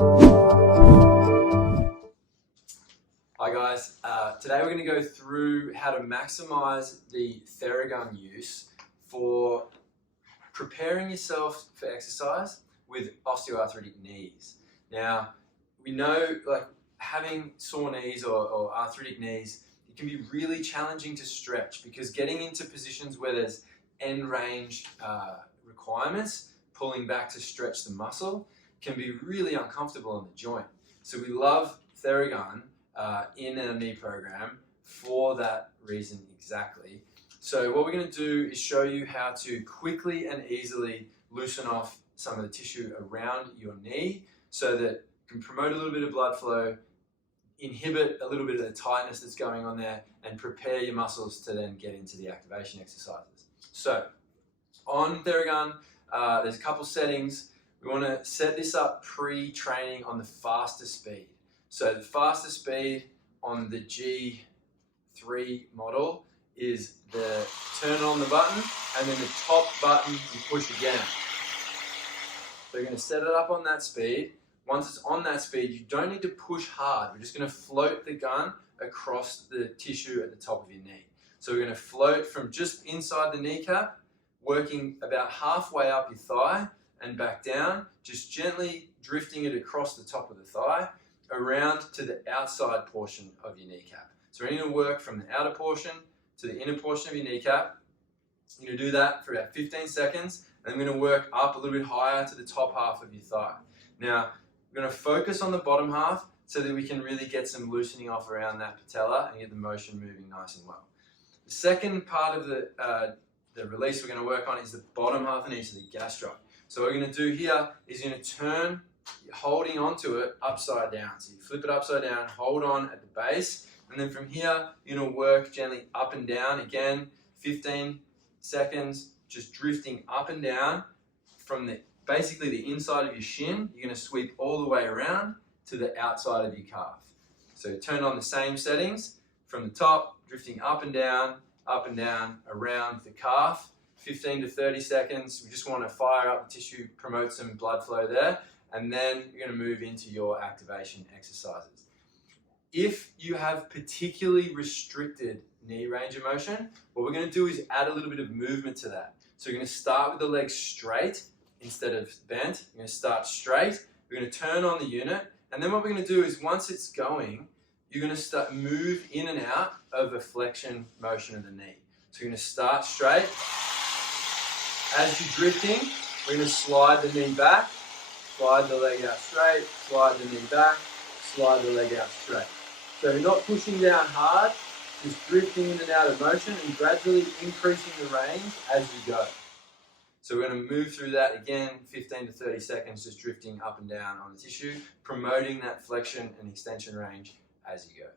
Hi guys, today we're going to go through how to maximize the Theragun use for preparing yourself for exercise with osteoarthritic knees. Now, we know having sore knees or arthritic knees, it can be really challenging to stretch because getting into positions where there's end range requirements, pulling back to stretch the muscle, can be really uncomfortable on the joint. So we love Theragun in our knee program for that reason exactly. So what we're going to do is show you how to quickly and easily loosen off some of the tissue around your knee so that it can promote a little bit of blood flow, inhibit a little bit of the tightness that's going on there, and prepare your muscles to then get into the activation exercises. So on Theragun, there's a couple settings. We want to set this up pre-training on the fastest speed. So the fastest speed on the G3 model is the turn on the button and then the top button you push again. So you're going to set it up on that speed. Once it's on that speed, you don't need to push hard. We're just going to float the gun across the tissue at the top of your knee. So we're going to float from just inside the kneecap, working about halfway up your thigh and back down, just gently drifting it across the top of the thigh, around to the outside portion of your kneecap. So we're going to work from the outer portion to the inner portion of your kneecap. You're going to do that for about 15 seconds, and I'm going to work up a little bit higher to the top half of your thigh. Now, we're going to focus on the bottom half so that we can really get some loosening off around that patella and get the motion moving nice and well. The second part of the release we're going to work on is the bottom half of the knee, so the gastroc. So what we're going to do here is you're going to turn, holding onto it upside down. So you flip it upside down, hold on at the base, and then from here, you're going to work gently up and down. Again, 15 seconds, just drifting up and down from basically the inside of your shin. You're going to sweep all the way around to the outside of your calf. So turn on the same settings from the top, drifting up and down, around the calf. 15 to 30 seconds. We just want to fire up the tissue, promote some blood flow there, and then you're going to move into your activation exercises. If you have particularly restricted knee range of motion, what we're going to do is add a little bit of movement to that. So we're going to start with the legs straight instead of bent. We're going to start straight. We're going to turn on the unit, and then what we're going to do is once it's going, you're going to move in and out of a flexion motion of the knee. So you're going to start straight. As you're drifting, we're going to slide the knee back, slide the leg out straight, slide the knee back, slide the leg out straight. So you're not pushing down hard, just drifting in and out of motion and gradually increasing the range as you go. So we're going to move through that again, 15 to 30 seconds, just drifting up and down on the tissue, promoting that flexion and extension range as you go.